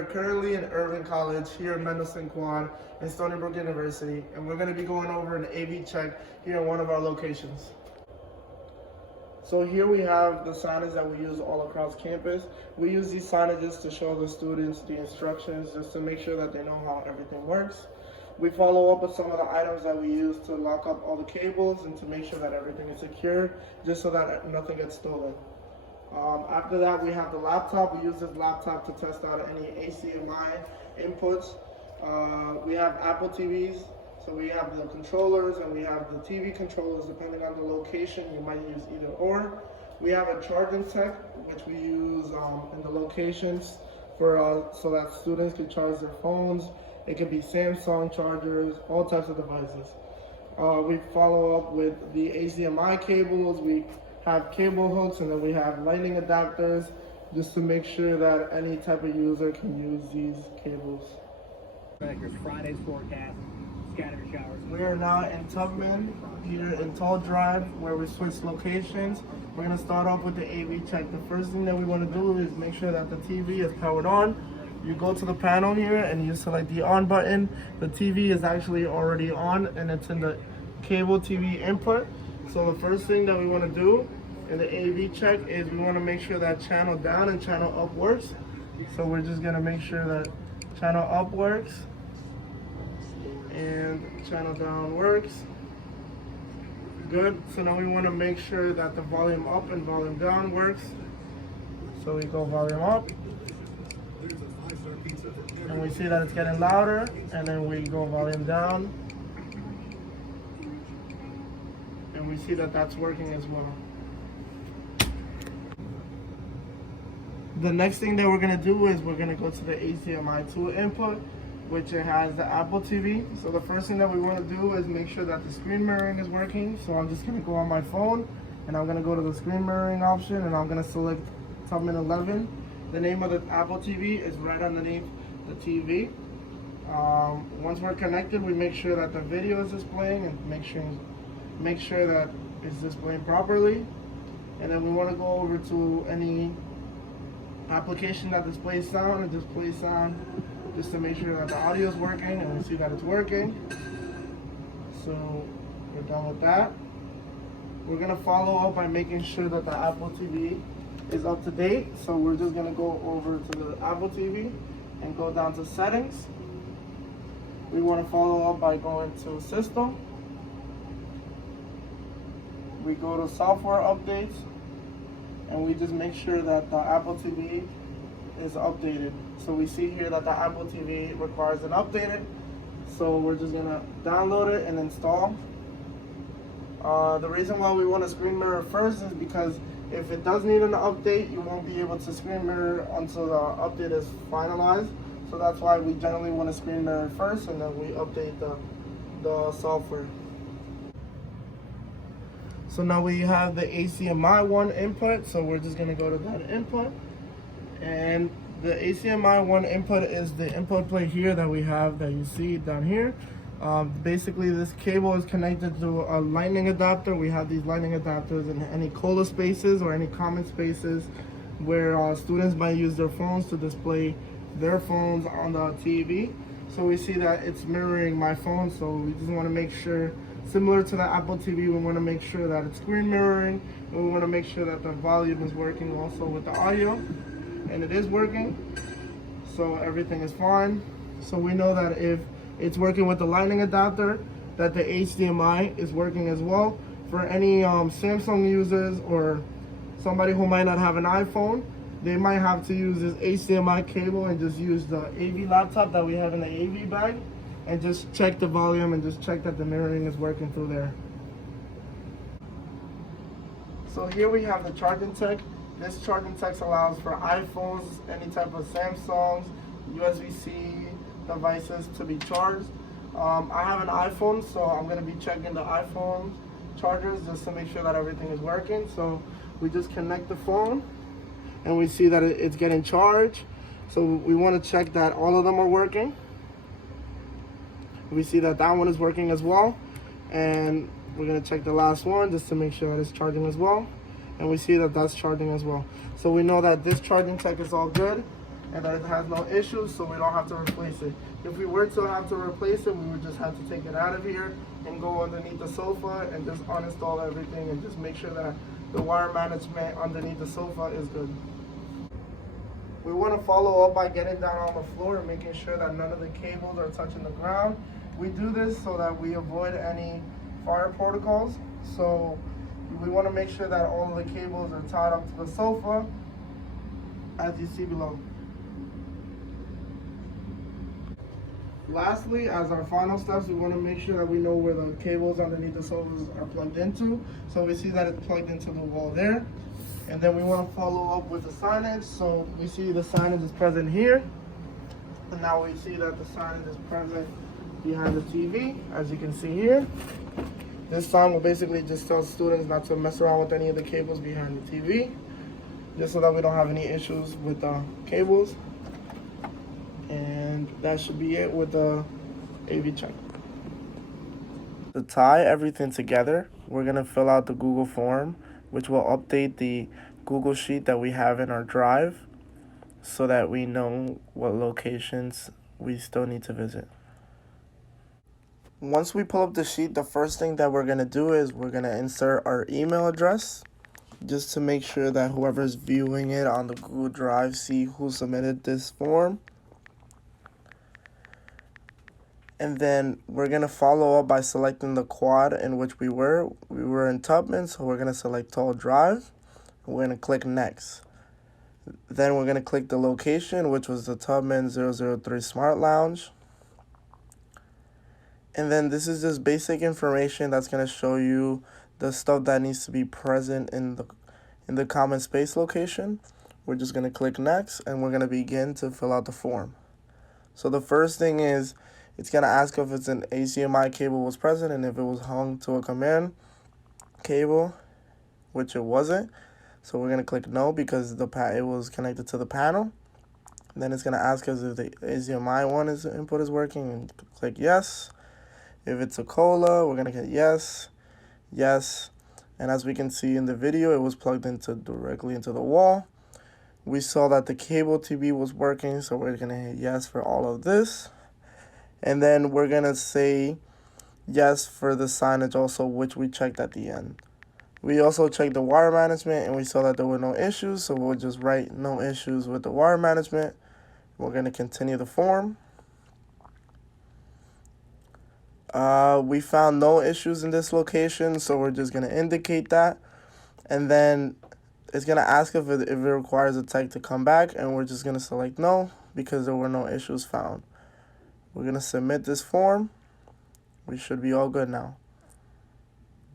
We're currently in Irving College here at Mendelssohn Quad and Stony Brook University, and we're going to be going over an AV check here in one of our locations. So here we have the signage that we use all across campus. We use these signages to show the students the instructions just to make sure that they know how everything works. We follow up with some of the items that we use to lock up all the cables and to make sure that everything is secure, just so that nothing gets stolen. After that, we have the laptop. We use this laptop to test out any HDMI inputs. We have Apple TVs, so we have the controllers and we have the TV controllers. Depending on the location, you might use either or. We have a charging tech, which we use in the locations for so that students can charge their phones. It could be Samsung chargers, all types of devices. We follow up with the HDMI cables. We have cable hooks, and then we have lightning adapters just to make sure that any type of user can use these cables. Here's Friday's forecast, scattered showers. We are now in Tubman here in Tall Drive where we switched locations. We're going to start off with the AV check. The first thing that we want to do is make sure that the TV is powered on. You go to the panel here and you select the on button. The TV is actually already on and it's in the cable TV input. So the first thing that we want to do in the AV check is we want to make sure that channel down and channel up works. So we're just going to make sure that channel up works and channel down works. Good. So now we want to make sure that the volume up and volume down works. So we go volume up and we see that it's getting louder, and then we go volume down and we see that that's working as well. The next thing that we're going to do is we're going to go to the HDMI 2 input, which it has the Apple TV. So the first thing that we want to do is make sure that the screen mirroring is working. So I'm just going to go on my phone and I'm going to go to the screen mirroring option and I'm going to select Tubman 11. The name of the Apple TV is right underneath the TV. Once we're connected, we make sure that the video is displaying and make sure that it's displaying properly. And then we want to go over to any application that displays sound and display sound just to make sure that the audio is working, and we see that it's working. So we're done with that. We're gonna follow up by making sure that the Apple TV is up to date. So we're just gonna go over to the Apple TV and go down to settings. We want to follow up by going to system. We go to software updates and we just make sure that the Apple TV is updated. So we see here that the Apple TV requires an update. So we're just gonna download it and install. The reason why we want to screen mirror first is because if it does need an update, you won't be able to screen mirror until the update is finalized. So that's why we generally want to screen mirror first and then we update the software. So now we have the HDMI 1 input, so we're just gonna go to that input. And the HDMI 1 input is the input plate here that we have that you see down here. Basically this cable is connected to a lightning adapter. We have these lightning adapters in any cola spaces or any common spaces where students might use their phones to display their phones on the TV. So we see that it's mirroring my phone, so we just want to make sure, similar to the Apple TV, we want to make sure that it's screen mirroring, and we want to make sure that the volume is working also with the audio, and it is working, so everything is fine. So we know that if it's working with the lightning adapter, that the HDMI is working as well. For any Samsung users or somebody who might not have an iPhone, they might have to use this HDMI cable and just use the AV laptop that we have in the AV bag and just check the volume and just check that the mirroring is working through there. So here we have the charging tech. This charging tech allows for iPhones, any type of Samsungs, USB-C devices to be charged. I have an iPhone, so I'm going to be checking the iPhone chargers just to make sure that everything is working. So we just connect the phone and we see that it's getting charged. So we want to check that all of them are working. We see that that one is working as well, and we're going to check the last one just to make sure that it's charging as well, and we see that that's charging as well. So we know that this charging tech is all good. and that it has no issues, so we don't have to replace it. If we were to have to replace it, we would just have to take it out of here and go underneath the sofa and just uninstall everything and just make sure that the wire management underneath the sofa is good. We want to follow up by getting down on the floor and making sure that none of the cables are touching the ground. We do this so that we avoid any fire protocols. So we want to make sure that all of the cables are tied up to the sofa, as you see below. Lastly, as our final steps, we want to make sure that we know where the cables underneath the sofas are plugged into. So we see that it's plugged into the wall there. And then we want to follow up with the signage. So we see the signage is present here. And now we see that the signage is present behind the TV, as you can see here. This sign will basically just tell students not to mess around with any of the cables behind the TV, just so that we don't have any issues with the cables. And that should be it with the AV check. To tie everything together, we're gonna fill out the Google form, which will update the Google Sheet that we have in our drive so that we know what locations we still need to visit. Once we pull up the sheet, the first thing that we're gonna do is we're gonna insert our email address just to make sure that whoever's viewing it on the Google Drive see who submitted this form. And then we're gonna follow up by selecting the quad in which we were. We were in Tubman, so we're gonna select Toll Drive. We're gonna click next. Then we're gonna click the location, which was the Tubman 003 Smart Lounge. And then this is just basic information that's gonna show you the stuff that needs to be present in the common space location. We're just gonna click next, and we're gonna begin to fill out the form. So the first thing is, it's gonna ask if it's an HDMI cable was present and if it was hung to a command cable, which it wasn't. So we're gonna click no because it was connected to the panel. And then it's gonna ask us if the HDMI input is working, and click yes. If it's a COLA, we're gonna hit yes, yes. And as we can see in the video, it was plugged directly into the wall. We saw that the cable TV was working, so we're gonna hit yes for all of this. And then we're gonna say yes for the signage also, which we checked at the end. We also checked the wire management and we saw that there were no issues, so we'll just write no issues with the wire management. We're gonna continue the form. We found no issues in this location, so we're just gonna indicate that. And then it's gonna ask if it requires a tech to come back, and we're just gonna select no because there were no issues found. We're gonna submit this form. We should be all good now.